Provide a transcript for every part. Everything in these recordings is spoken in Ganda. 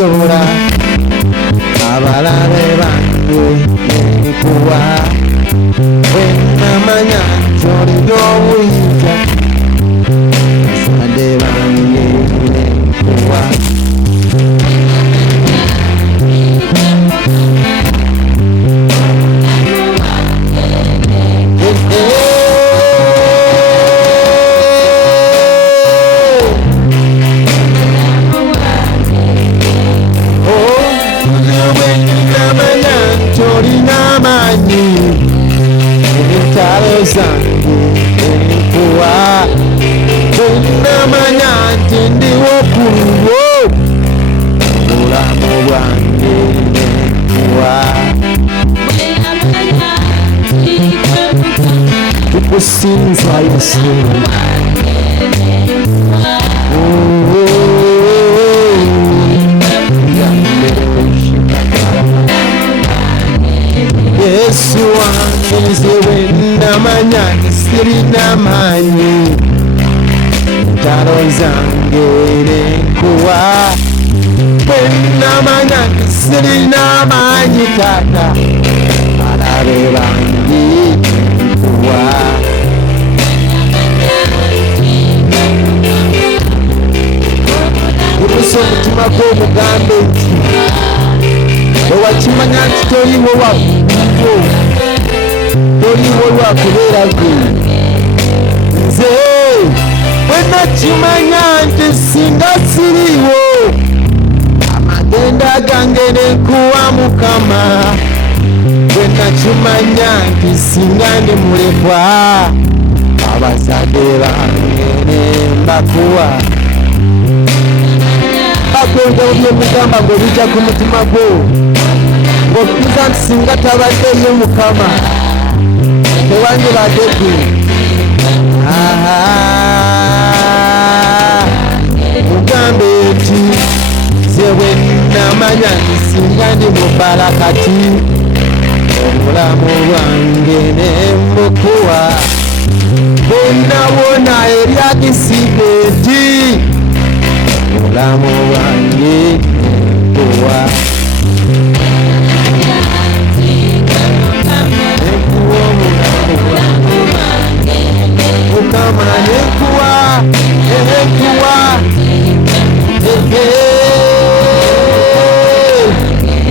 kusobola abalabe bange nenkuwa bwe namanya nti olina obuyinza bazadde bange nenkuwa Sinza Yesu Yesu wange nze bwe namanya sirina maanyi entalo zange nenkuwa bwe namanya sirina maanyi taata balabe bange nenkuwa omutima gw'omugambe nti owakimanya nti toliwo wakuwo toliwo lwakubeera gwe nze bwe nakimanya nti singa siriwo amagenda gange nenkuwa Mukama bwe nakimanya nti singa ndi mulekwa abazadde bange nembakuwa akwenda byemugamba ng'obijja ku mutima gwo ng'okkiriza nti singa tabaddeyo Mukama tewandibadde gwe mugambe nti nze bwe namanya nti singa ndi mu barakati obulamu bwange nembukuwa bwonnabwonna eryakisibeti obulamu bwange nenkuwa nenkuwa obulamu bwange Mukama nenkuwa nenkuwa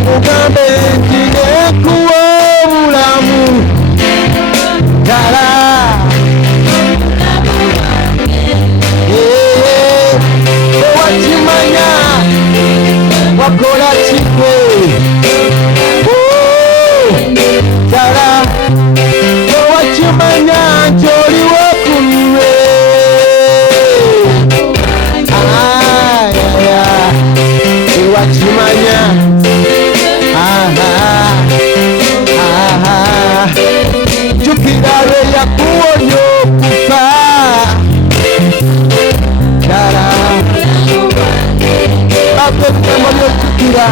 mugambe nti nenkuwa obulamu ddala owakimanya wakola kikwe ddala owakimanya nti oliwo kulwe ewakimanya jukira lwe yakuwonya okufa ddala akwekutamo lyojukira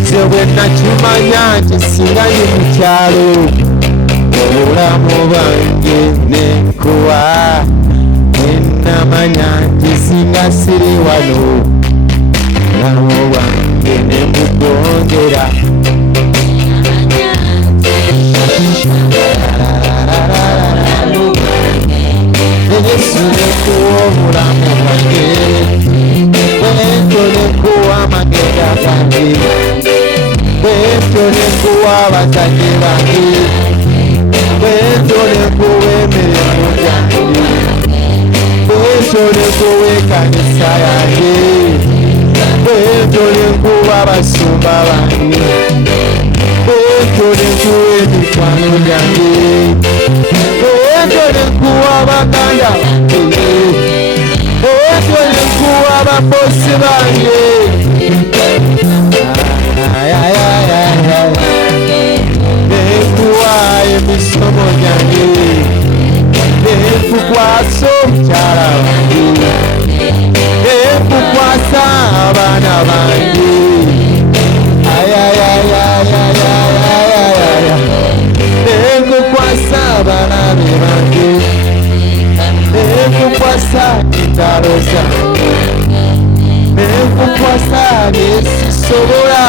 nze bwe nakimanya nti singa ndi mu kyalo obulamu bwange nenkuwa namanya nti singa siri wano obulamu bwange nembugondera Yesu nenkuwa obulamu bwange bwentyo nenkuwa amagenda gange bwentyo nenkuwa abazadde bange bwentyo nenkuwa emirimu gyange bwentyo nenkuwa ekkanisa yange bwentyo nenkuwa abasumba bange bwentyo nenkuwa emikwano gyange bwentyo nenkuwa baganda bange bwentyo nenkuwa abakozi bange nenkuwa emisomo gyange nenkukwasa omukyala wange nenkukwasa abaana bange nenkukwasa abalabe bange nekukwasa engalo zange nekukwasa nesisobola